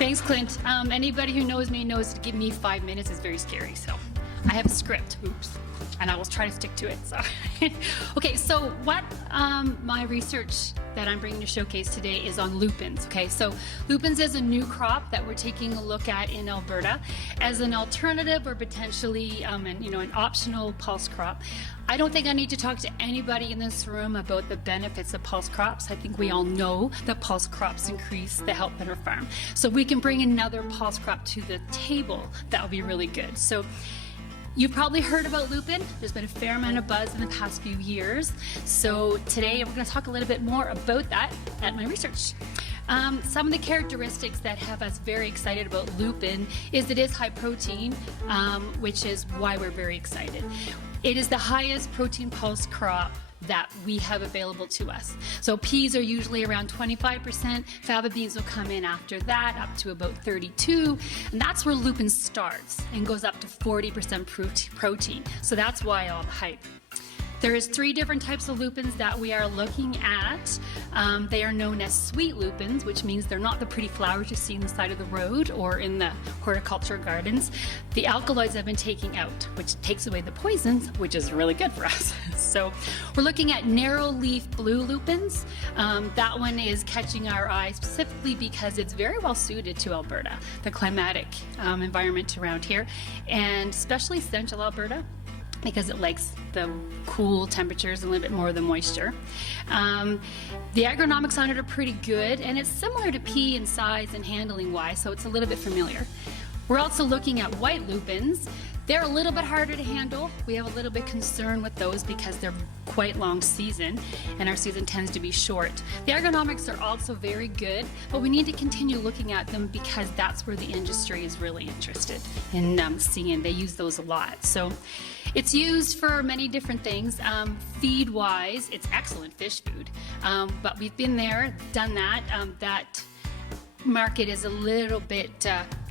Thanks, Clint. Anybody who knows me knows to give me 5 minutes is very scary. So I have a script. Oops. And I will try to stick to it. So, okay. So what my research that I'm bringing to showcase today is on lupins. Okay. So lupins is a new crop that we're taking a look at in Alberta as an alternative or potentially an optional pulse crop. I don't think I need to talk to anybody in this room about the benefits of pulse crops. I think we all know that pulse crops increase the health of our farm. So we can bring another pulse crop to the table. That would be really good. So you've probably heard about lupin. There's been a fair amount of buzz in the past few years. So today we're going to talk a little bit more about that at my research. Some of the characteristics that have us very excited about lupin is it is high protein, which is why we're very excited. It is the highest protein pulse crop that we have available to us. So peas are usually around 25%, fava beans will come in after that up to about 32, and that's where lupin starts and goes up to 40% protein. So that's why all the hype. There is 3 different types of lupins that we are looking at. They are known as sweet lupins, which means they're not the pretty flowers you see on the side of the road or in the horticulture gardens. The alkaloids have been taken out, which takes away the poisons, which is really good for us. So we're looking at narrow leaf blue lupins. That one is catching our eye specifically because it's very well suited to Alberta, the climatic environment around here, and especially central Alberta, because it likes the cool temperatures and a little bit more of the moisture. The agronomics on it are pretty good, and it's similar to pea in size and handling wise, so it's a little bit familiar. We're also looking at white lupins. They're a little bit harder to handle. We have a little bit concern with those because they're quite long season, and our season tends to be short. The agronomics are also very good, but we need to continue looking at them because that's where the industry is really interested in seeing. They use those a lot. So it's used for many different things. Feed-wise, it's excellent fish food, but we've been there, done that. That market is a little bit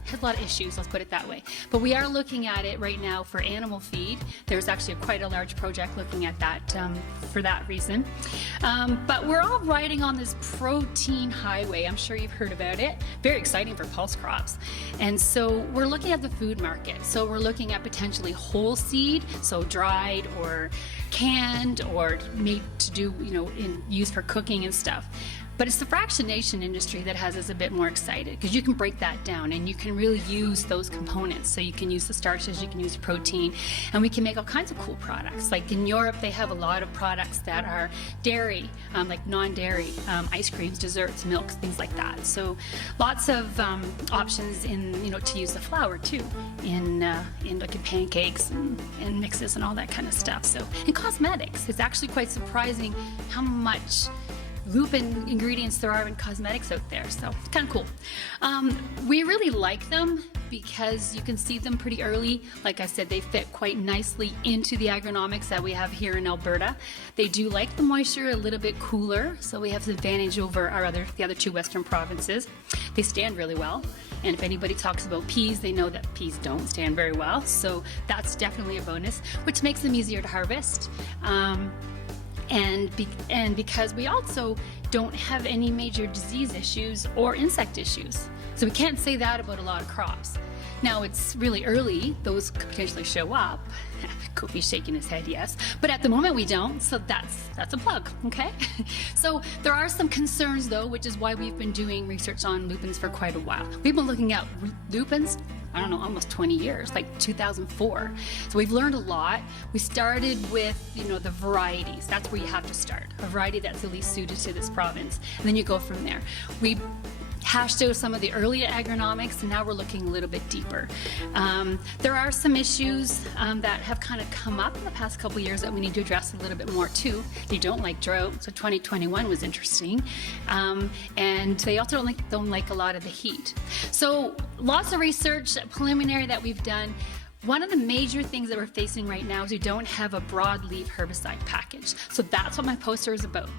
has a lot of issues, let's put it that way. But we are looking at it right now for animal feed. There's actually quite a large project looking at that for that reason. But we're all riding on this protein highway. I'm sure you've heard about it. Very exciting for pulse crops. And so we're looking at the food market. So we're looking at potentially whole seed, so dried or canned or made to do, used for cooking and stuff. But it's the fractionation industry that has us a bit more excited because you can break that down and you can really use those components. So you can use the starches, you can use protein, and we can make all kinds of cool products. Like in Europe, they have a lot of products that are dairy, like non-dairy, ice creams, desserts, milks, things like that. So lots of options in, to use the flour too, in pancakes and mixes and all that kind of stuff. So in cosmetics, it's actually quite surprising how much lupin ingredients there are in cosmetics out there, so it's kind of cool. We really like them because you can see them pretty early. Like I said, they fit quite nicely into the agronomics that we have here in Alberta. They do like the moisture a little bit cooler, so we have an advantage over the other 2 western provinces. They stand really well, and if anybody talks about peas, they know that peas don't stand very well, so that's definitely a bonus, which makes them easier to harvest. And because we also don't have any major disease issues or insect issues. So we can't say that about a lot of crops. Now it's really early, those could potentially show up. Kofi's shaking his head yes, but at the moment we don't, so that's a plug, okay? So there are some concerns though, which is why we've been doing research on lupins for quite a while. We've been looking at lupins, I don't know, almost 20 years, like 2004. So we've learned a lot. We started with, the varieties. That's where you have to start. A variety that's at least suited to this province. And then you go from there. We hashed out some of the earlier agronomics, and now we're looking a little bit deeper. There are some issues that have kind of come up in the past couple years that we need to address a little bit more too. They don't like drought, so 2021 was interesting, and they also don't like a lot of the heat. So lots of research, preliminary that we've done. One of the major things that we're facing right now is we don't have a broadleaf herbicide package. So that's what my poster is about.